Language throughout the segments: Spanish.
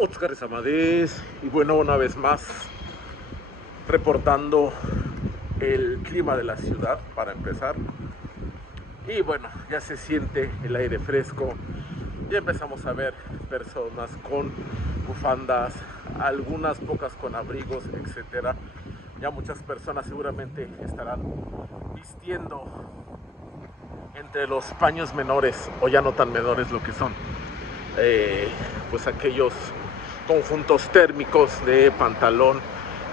Óscar Amadez, y bueno, una vez más reportando el clima de la ciudad para empezar. Y bueno, ya se siente el aire fresco, ya empezamos a ver personas con bufandas, algunas pocas con abrigos, etcétera. Ya muchas personas seguramente estarán vistiendo entre los paños menores o ya no tan menores lo que son pues aquellos conjuntos térmicos de pantalón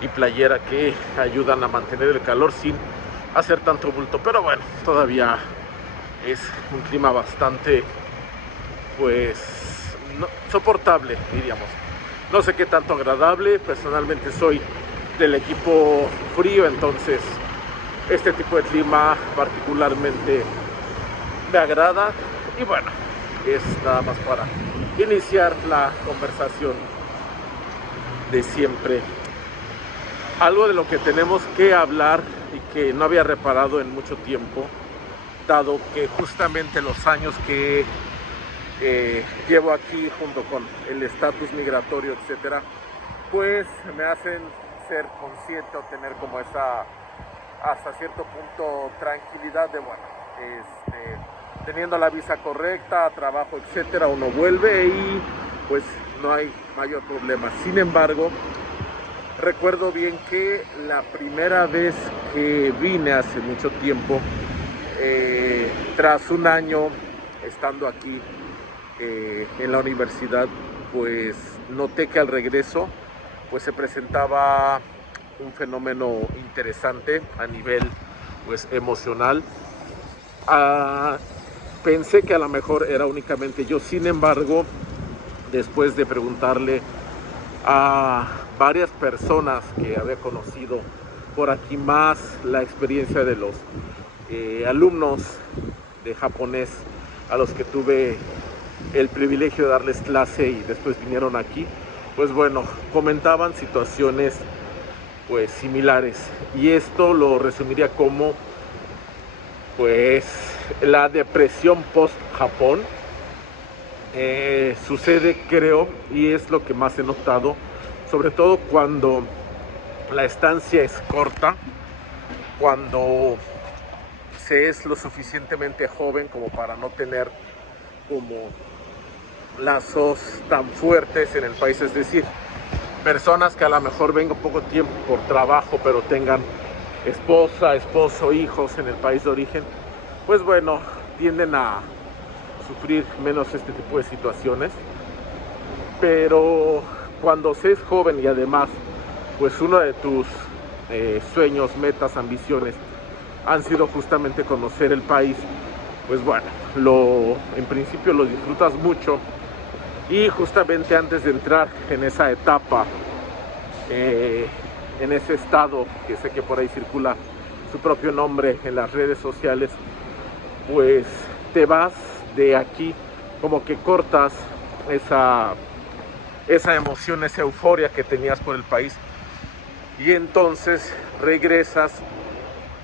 y playera que ayudan a mantener el calor sin hacer tanto bulto. Pero bueno, todavía es un clima bastante pues soportable, diríamos. No sé qué tanto agradable. Personalmente soy del equipo frío, entonces este tipo de clima particularmente me agrada. Y bueno, es nada más para iniciar la conversación de siempre. Algo de lo que tenemos que hablar y que no había reparado en mucho tiempo, dado que justamente los años que llevo aquí junto con el estatus migratorio, etcétera, pues me hacen ser consciente o tener como esa hasta cierto punto tranquilidad de bueno, teniendo la visa correcta, trabajo, etcétera, uno vuelve y pues no hay mayor problema. Sin embargo, recuerdo bien que la primera vez que vine hace mucho tiempo, tras un año estando aquí en la universidad, pues noté que al regreso pues se presentaba un fenómeno interesante a nivel pues emocional. Pensé que a lo mejor era únicamente yo. Sin embargo, después de preguntarle a varias personas que había conocido por aquí, más la experiencia de los alumnos de japonés a los que tuve el privilegio de darles clase y después vinieron aquí, pues bueno, comentaban situaciones pues similares, y esto lo resumiría como pues la depresión post Japón. Sucede, creo, y es lo que más he notado, sobre todo cuando la estancia es corta, cuando se es lo suficientemente joven como para no tener como lazos tan fuertes en el país, es decir, personas que a lo mejor vengan poco tiempo por trabajo pero tengan esposa, esposo, hijos en el país de origen, pues bueno, tienden a sufrir menos este tipo de situaciones. Pero cuando se es joven y además pues uno de tus sueños, metas, ambiciones han sido justamente conocer el país, pues bueno, en principio lo disfrutas mucho, y justamente antes de entrar en esa etapa, en ese estado que sé que por ahí circula su propio nombre en las redes sociales, pues te vas de aquí, como que cortas esa emoción, esa euforia que tenías por el país, y entonces regresas.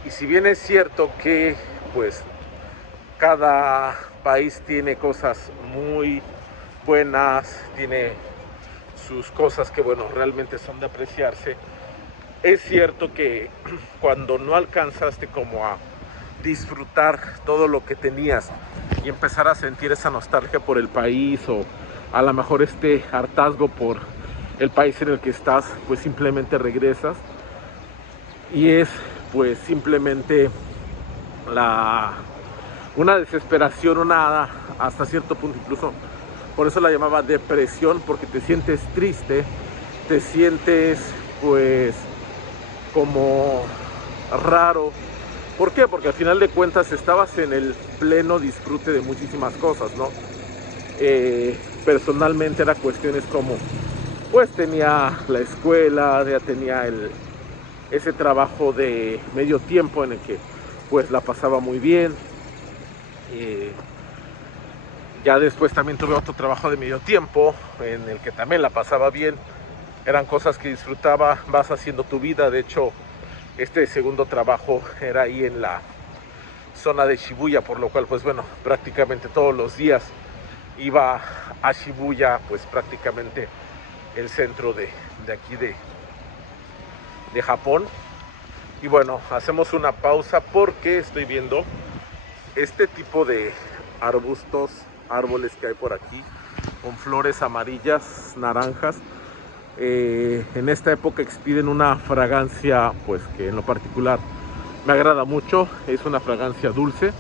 Y si bien es cierto que pues cada país tiene cosas muy buenas, tiene sus cosas que bueno, realmente son de apreciarse, es cierto que cuando no alcanzaste como a disfrutar todo lo que tenías y empezar a sentir esa nostalgia por el país, o a lo mejor este hartazgo por el país en el que estás, pues simplemente regresas, y es pues simplemente una desesperación, una hasta cierto punto incluso, por eso la llamaba depresión, porque te sientes triste, te sientes pues como raro. ¿Por qué? Porque al final de cuentas estabas en el pleno disfrute de muchísimas cosas, ¿no? Personalmente era cuestiones como, pues tenía la escuela, ya tenía ese trabajo de medio tiempo en el que pues la pasaba muy bien. Ya después también tuve otro trabajo de medio tiempo en el que también la pasaba bien. Eran cosas que disfrutaba, vas haciendo tu vida. De hecho, este segundo trabajo era ahí en la zona de Shibuya, por lo cual pues bueno, prácticamente todos los días iba a Shibuya pues prácticamente el centro de aquí de Japón. Y bueno, hacemos una pausa porque estoy viendo este tipo de arbustos, árboles que hay por aquí, con flores amarillas, naranjas. En esta época expiden una fragancia pues que en lo particular me agrada mucho, es una fragancia dulce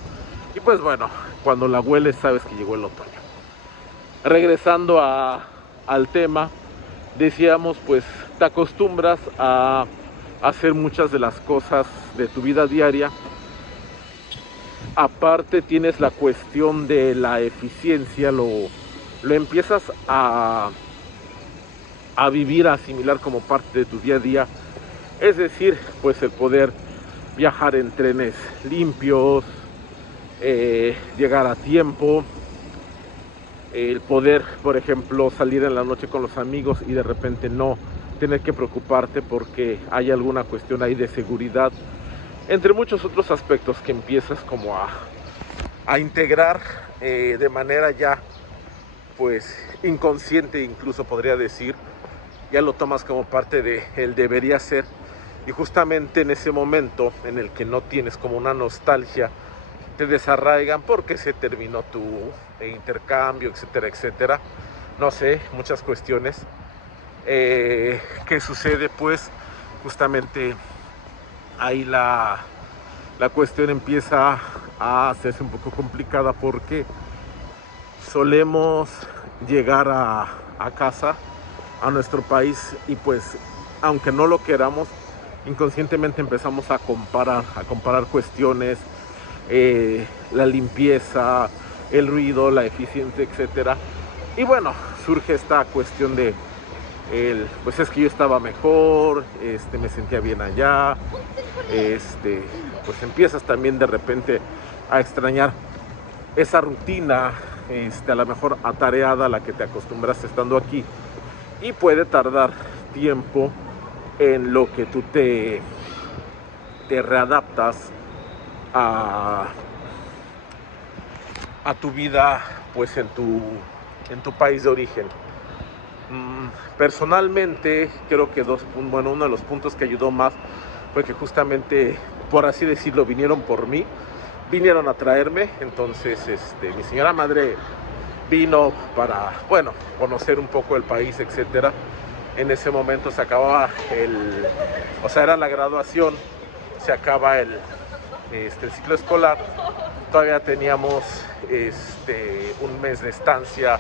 y pues bueno, cuando la hueles sabes que llegó el otoño. Regresando al tema, decíamos pues te acostumbras a hacer muchas de las cosas de tu vida diaria. Aparte tienes la cuestión de la eficiencia, lo empiezas a vivir, a asimilar como parte de tu día a día. Es decir, pues el poder viajar en trenes limpios, llegar a tiempo, el poder, por ejemplo, salir en la noche con los amigos y de repente no tener que preocuparte porque hay alguna cuestión ahí de seguridad, entre muchos otros aspectos que empiezas como a integrar de manera ya pues inconsciente, incluso podría decir, ya lo tomas como parte de el debería ser. Y justamente en ese momento en el que no tienes como una nostalgia, te desarraigan porque se terminó tu intercambio, etcétera, etcétera. No sé, muchas cuestiones. ¿Qué sucede? Pues justamente ahí la cuestión empieza a hacerse un poco complicada porque solemos llegar a casa, a nuestro país, y pues aunque no lo queramos, inconscientemente empezamos a comparar cuestiones, la limpieza, el ruido, la eficiencia, etcétera. Y bueno, surge esta cuestión de pues es que yo estaba mejor, me sentía bien allá, pues empiezas también de repente a extrañar esa rutina, a lo mejor atareada a la que te acostumbras estando aquí, y puede tardar tiempo en lo que tú te readaptas a tu vida pues en tu país de origen. Personalmente creo que uno de los puntos que ayudó más fue que justamente, por así decirlo, vinieron a traerme. Entonces mi señora madre vino para, bueno, conocer un poco el país, etcétera. En ese momento se acababa era la graduación, se acaba el ciclo escolar. Todavía teníamos un mes de estancia,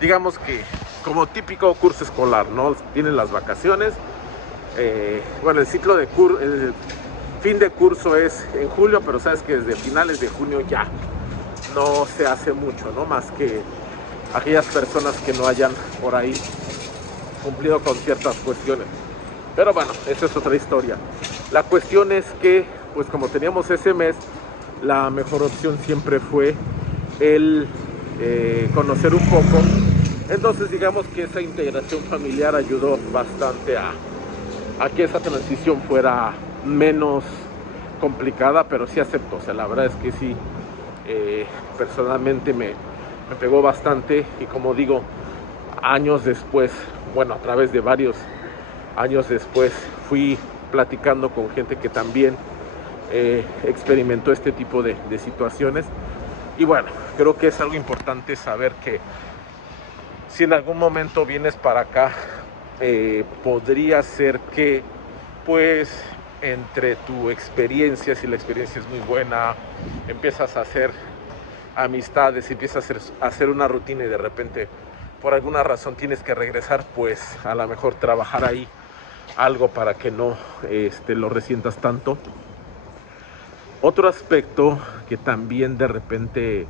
digamos que como típico curso escolar, ¿no? Tienen las vacaciones, el ciclo de el fin de curso es en julio, pero sabes que desde finales de junio ya no se hace mucho, ¿no? Más que aquellas personas que no hayan por ahí cumplido con ciertas cuestiones. Pero bueno, esa es otra historia. La cuestión es que, pues como teníamos ese mes, la mejor opción siempre fue el conocer un poco. Entonces digamos que esa integración familiar ayudó bastante a que esa transición fuera menos complicada, pero sí acepto. O sea, la verdad es que sí, personalmente me pegó bastante. Y como digo, años después, bueno, a través de varios años después, fui platicando con gente que también experimentó este tipo de situaciones. Y bueno, creo que es algo importante saber que si en algún momento vienes para acá, podría ser que pues entre tu experiencia, si la experiencia es muy buena, empiezas a hacer amistades, empiezas a hacer una rutina y de repente por alguna razón tienes que regresar, pues a lo mejor trabajar ahí algo para que no lo resientas tanto. Otro aspecto que también de repente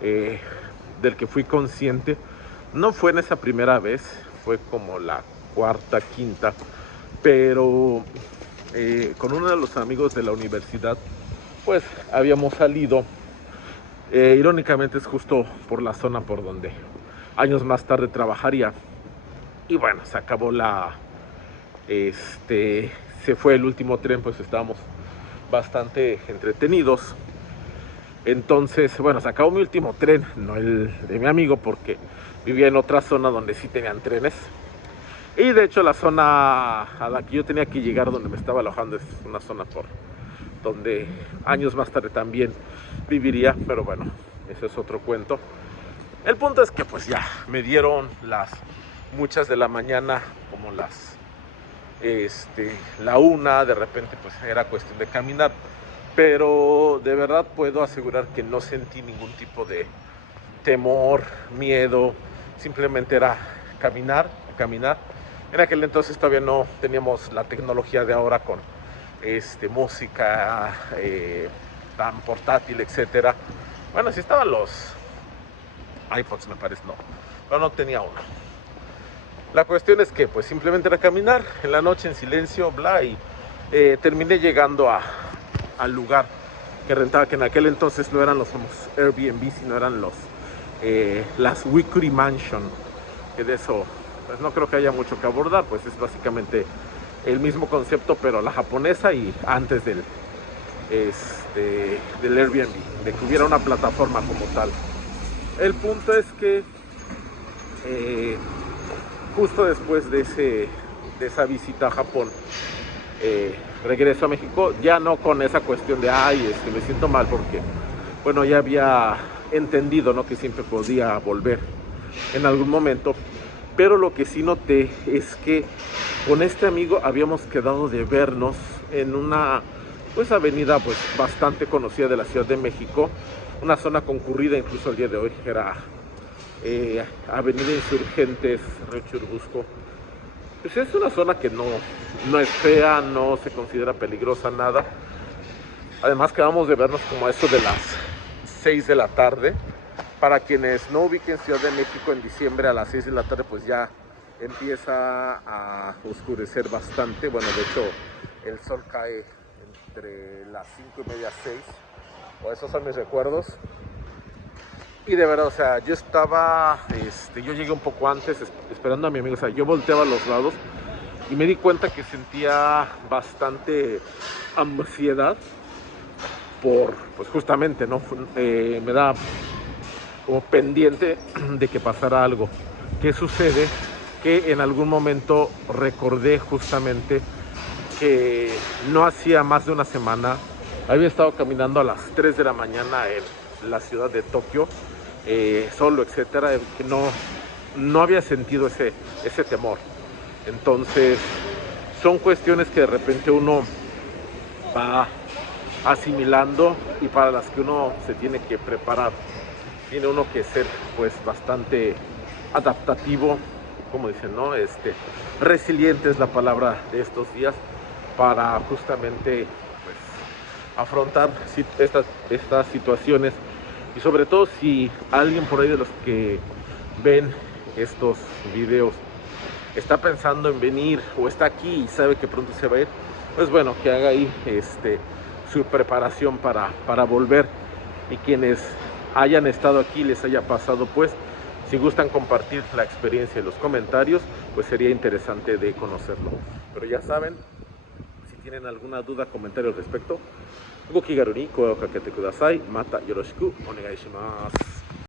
del que fui consciente, no fue en esa primera vez, fue como la cuarta, quinta, pero con uno de los amigos de la universidad, pues habíamos salido. Irónicamente es justo por la zona por donde años más tarde trabajaría. Y bueno, se acabó se fue el último tren, pues estábamos bastante entretenidos. Entonces, bueno, se acabó mi último tren, no el de mi amigo, porque vivía en otra zona donde sí tenían trenes. Y de hecho la zona a la que yo tenía que llegar, donde me estaba alojando, es una zona por donde años más tarde también viviría, pero bueno, ese es otro cuento. El punto es que pues ya me dieron las muchas de la mañana, como la una, de repente pues era cuestión de caminar, pero de verdad puedo asegurar que no sentí ningún tipo de temor, miedo, simplemente era caminar. En aquel entonces todavía no teníamos la tecnología de ahora con música tan portátil, etcétera. Bueno, sí estaban los iPods, me parece, no, pero no tenía uno. La cuestión es que pues simplemente era caminar en la noche en silencio, bla, y terminé llegando al lugar que rentaba, que en aquel entonces no eran los famosos Airbnb, sino eran las Weekly Mansion, que de eso pues no creo que haya mucho que abordar, pues es básicamente el mismo concepto, pero la japonesa y antes del Airbnb, de que hubiera una plataforma como tal. El punto es que justo después de esa visita a Japón, regreso a México, ya no con esa cuestión de me siento mal, porque bueno, ya había entendido, ¿no?, que siempre podía volver en algún momento. Pero lo que sí noté es que con este amigo habíamos quedado de vernos en una pues avenida pues bastante conocida de la Ciudad de México, una zona concurrida incluso el día de hoy, era Avenida Insurgentes, Río Churubusco. Pues es una zona que no es fea, no se considera peligrosa, nada. Además quedamos de vernos como a eso de las 6 de la tarde. Para quienes no ubiquen Ciudad de México, en diciembre a las 6 de la tarde pues ya empieza a oscurecer bastante. Bueno, de hecho el sol cae entre las 5:30 y 6, o esos son mis recuerdos. Y de verdad, o sea, yo estaba, yo llegué un poco antes esperando a mi amigo, o sea, yo volteaba a los lados y me di cuenta que sentía bastante ansiedad pues justamente, ¿no? Me da como pendiente de que pasara algo. ¿Qué sucede? Que en algún momento recordé justamente que no hacía más de una semana había estado caminando a las 3 de la mañana en la ciudad de Tokio, solo, etcétera, que no había sentido ese temor. Entonces son cuestiones que de repente uno va asimilando y para las que uno se tiene que preparar. Tiene uno que ser pues bastante adaptativo, como dicen, ¿no? Resiliente es la palabra de estos días, para justamente pues afrontar estas situaciones. Y sobre todo si alguien por ahí de los que ven estos videos está pensando en venir o está aquí y sabe que pronto se va a ir, pues bueno, que haga ahí su preparación para volver. Y quienes hayan estado aquí, les haya pasado, pues si gustan compartir la experiencia en los comentarios, pues sería interesante de conocerlo. Pero ya saben, si tienen alguna duda, comentario al respecto, Goki Garuni, Koe o Kakete Kudasai, Mata Yoroshiku Onegai shimasu.